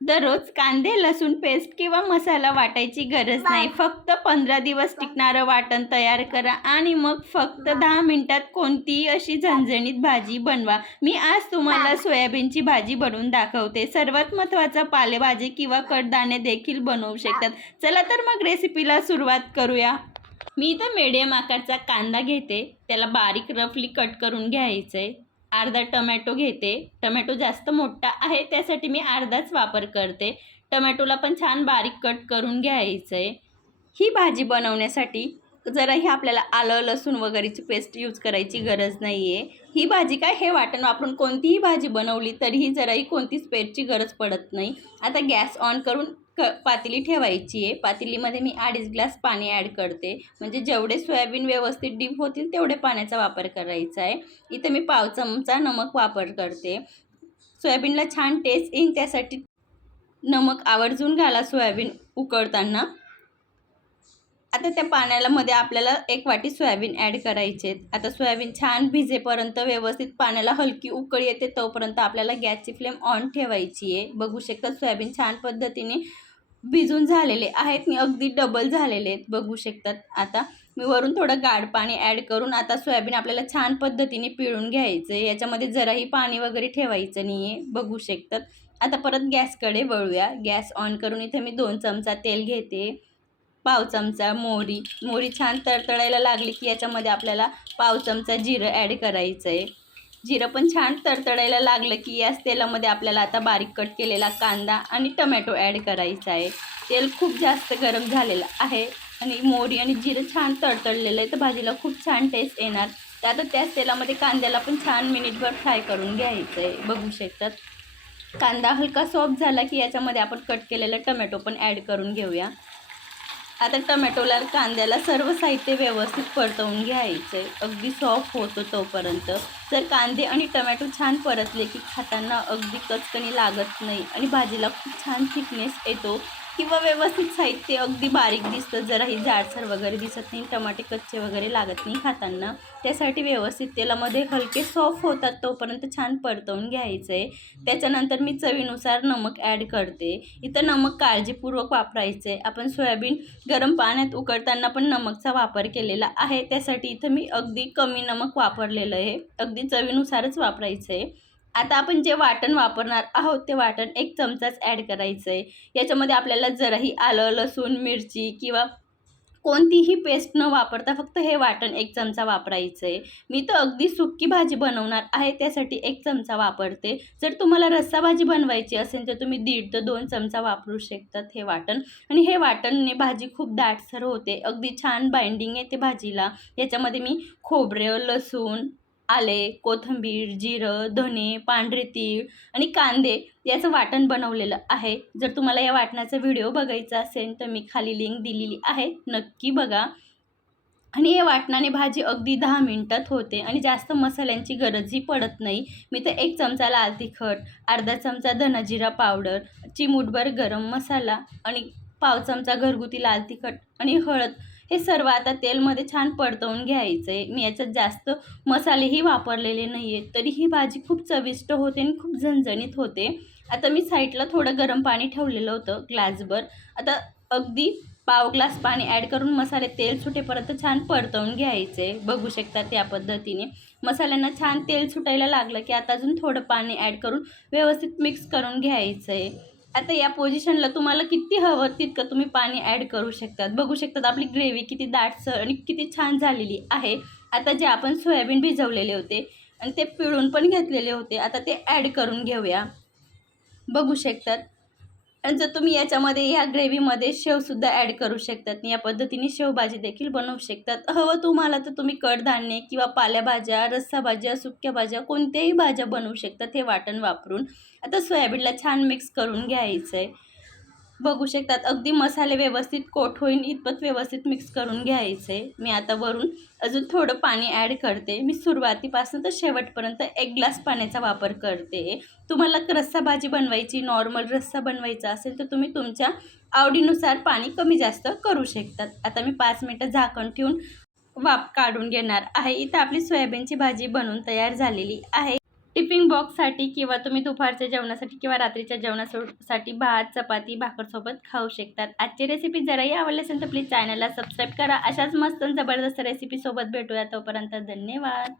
दररोज कांदे लसूण पेस्ट किंवा मसाला वाटायची गरज नाही. फक्त 15 दिवस टिकणारं वाटण तयार करा आणि मग फक्त 10 मिनिटात कोणतीही अशी झणझणीत भाजी बनवा. मी आज तुम्हाला सोयाबीनची भाजी बनवून दाखवते. सर्वात महत्त्वाचा पालेभाजी किंवा कडधान्य देखील बनवू शकतात. चला तर मग रेसिपीला सुरुवात करूया. मी इथं मीडियम आकारचा कांदा घेते, त्याला बारीक रफली कट करून घ्यायचं आहे. अर्धा टमॅटो घेते. टमॅटो जास्त मोठा आहे त्यासाठी मी अर्धाच वापर करते. टमॅटोला पण छान बारीक कट करून घ्यायचं आहे. ही भाजी बनवण्यासाठी जराही आपल्याला आलं लसूण वगैरेची पेस्ट यूज करायची गरज नाही आहे. ही भाजी काय हे वाटण वापरून कोणतीही भाजी बनवली तरीही जराही कोणतीच पेस्टची गरज पडत नाही. आता गॅस ऑन करून पातेली ठेवायची आहे. पातेलीमध्ये मी 2.5 ग्लास पाणी ॲड करते. म्हणजे जेवढे सोयाबीन व्यवस्थित डीप होतील तेवढे पाण्याचा वापर करायचा आहे. इथं मी पाव चमचा नमक वापर करते. सोयाबीनला छान टेस्ट येईल त्यासाठी नमक आवर्जून घाला सोयाबीन उकळताना. आता त्या पाण्यामध्ये आपल्याला 1 वाटी सोयाबीन ॲड करायचे. आता सोयाबीन छान भिजेपर्यंत व्यवस्थित पाण्याला हलकी उकळी येते तोपर्यंत आपल्याला गॅसची फ्लेम ऑन ठेवायची आहे. बघू शकता सोयाबीन छान पद्धतीने भिजून झालेले आहेत आणि अगदी डबल झालेले आहेत. बघू शकतात. आता मी वरून थोडं गाढ पाणी ॲड करून आता सोयाबीन आपल्याला छान पद्धतीने पिळून घ्यायचं आहे. याच्यामध्ये जराही पाणी वगैरे ठेवायचं नाही आहे. बघू शकतात. आता परत गॅसकडे वळूया. गॅस ऑन करून इथे मी 2 चमचा तेल घेते. पाव चमचा मोहरी छान तडतडायला लागली की याच्यामध्ये आपल्याला पाव चमचा जिरं ॲड करायचं आहे. जिरं पण छान तडतडायला लागलं की याच तेलामध्ये आपल्याला आता बारीक कट केलेला कांदा आणि टमॅटो ॲड करायचा आहे. तेल खूप जास्त गरम झालेलं आहे आणि मोहरी आणि जिरं छान तडतडलेलं आहे तर भाजीला खूप छान टेस्ट येणार. तर आता त्याच तेलामध्ये कांद्याला पण छान मिनिटभर फ्राय करून घ्यायचं आहे. बघू शकतात. कांदा हलका सॉफ्ट झाला की याच्यामध्ये आपण कट केलेला टमॅटो पण ॲड करून घेऊया. आता टमॅटोला कांद्याला सर्व साहित्य व्यवस्थित परतवून घ्यायचं आहे. अगदी सॉफ्ट होतो तोपर्यंत. जर कांदे आणि टमॅटो छान परतले की खाताना अगदी कचकणी लागत नाही आणि भाजीला खूप छान थिकनेस येतो किंवा व्यवस्थित साहित्य अगदी बारीक दिसतं. जराही जाडसर वगैरे दिसत नाही. टमाटे कच्चे वगैरे लागत नाही खाताना. त्यासाठी व्यवस्थित तेलामध्ये हलके सॉफ्ट होतात तोपर्यंत छान परतवून घ्यायचं आहे. त्याच्यानंतर मी चवीनुसार नमक ॲड करते. इथं नमक काळजीपूर्वक वापरायचं आहे. आपण सोयाबीन गरम पाण्यात उकळताना पण नमकचा वापर केलेला आहे. त्यासाठी इथं मी अगदी कमी नमक वापरलेलं आहे. अगदी चवीनुसारच वापरायचं आहे. आता आपण जे वाटण वापरणार आहोत ते वाटण 1 चमचाच ॲड करायचं आहे. याच्यामध्ये आपल्याला जराही आलं लसूण मिरची किंवा कोणतीही पेस्ट न वापरता फक्त हे वाटण 1 चमचा वापरायचं आहे. मी तर अगदी सुक्की भाजी बनवणार आहे त्यासाठी 1 चमचा वापरते. जर तुम्हाला रस्सा भाजी बनवायची असेल तर तुम्ही 1.5 ते 2 चमचा वापरू शकतात हे वाटण. आणि हे वाटणने भाजी खूप दाटसर होते. अगदी छान बाइंडिंग येते भाजीला. याच्यामध्ये मी खोबरं लसूण आले कोथिंबीर जिरं धने पांढरे तीळ आणि कांदे याचं वाटण बनवलेलं आहे. जर तुम्हाला या वाटणाचा व्हिडिओ बघायचा असेल तर मी खाली लिंक दिलेली आहे, नक्की बघा. आणि या वाटणाने भाजी अगदी 10 मिनिटात होते आणि जास्त मसाल्यांची गरजही पडत नाही. मी तर 1 चमचा लाल तिखट, अर्धा चमचा धनाजिरा पावडर, चिमूटभर गरम मसाला आणि पाव चमचा घरगुती लाल तिखट आणि हळद हे सर्व आता तेलमध्ये छान परतवून घ्यायचं आहे. मी याच्यात जास्त मसालेही वापरलेले नाही आहेत तरी ही भाजी खूप चविष्ट होते आणि खूप झणझणीत होते. आता मी साईडला थोडं गरम पाणी ठेवलेलं होतं ग्लासभर. आता अगदी पाव ग्लास पाणी ॲड करून मसाले तेल सुटेपर्यंत छान परतवून घ्यायचे. बघू शकतात या पद्धतीने मसाल्यांना छान तेल सुटायला लागलं की आता अजून थोडं पाणी ॲड करून व्यवस्थित मिक्स करून घ्यायचं आहे. आता या पोझिशनला तुम्हाला किती हवं तितकं तुम्ही पाणी ॲड करू शकतात. बघू शकतात आपली ग्रेव्ही किती दाटसर आणि किती छान झालेली आहे. आता जे आपण सोयाबीन भिजवलेले होते आणि ते पिळून पण घेतलेले होते आता ते ॲड करून घेऊया. बघू शकतात. आणि जर तुम्ही याच्यामध्ये ह्या ग्रेव्हीमध्ये शेवसुद्धा ॲड करू शकतात. या पद्धतीने शेवभाजी देखील बनवू शकतात. हवं तुम्हाला तर तुम्ही कडधान्य किंवा पालेभाज्या रस्सा भाज्या सुक्या भाज्या कोणत्याही भाज्या बनवू शकतात हे वाटण वापरून. आता सोयाबीनला छान मिक्स करून घ्यायचं आहे. बघू शकतात अगदी मसाले व्यवस्थित कोट होईल इतपत व्यवस्थित मिक्स करून घ्यायचं आहे. मी आता वरून अजून थोडं पाणी ॲड करते. मी सुरुवातीपासून तर शेवटपर्यंत 1 ग्लास पाण्याचा वापर करते. तुम्हाला रस्सा भाजी बनवायची नॉर्मल रस्सा बनवायचा असेल तर तुम्ही तुमच्या आवडीनुसार पाणी कमी जास्त करू शकतात. आता मी 5 मिनिटं झाकण ठेवून वाफ काढून घेणार आहे. इथं आपली सोयाबीनची भाजी बनवून तयार झालेली आहे. टिफिन बॉक्ससाठी किंवा तुम्ही दुपारच्या जेवणासाठी किंवा रात्रीच्या जेवणासाठी भात चपाती भाकरसोबत खाऊ शकतात. आजची रेसिपी जराही आवडली असेल तर प्लीज चॅनलला सबस्क्राईब करा. अशाच मस्त जबरदस्त रेसिपीसोबत भेटूया. तोपर्यंत धन्यवाद.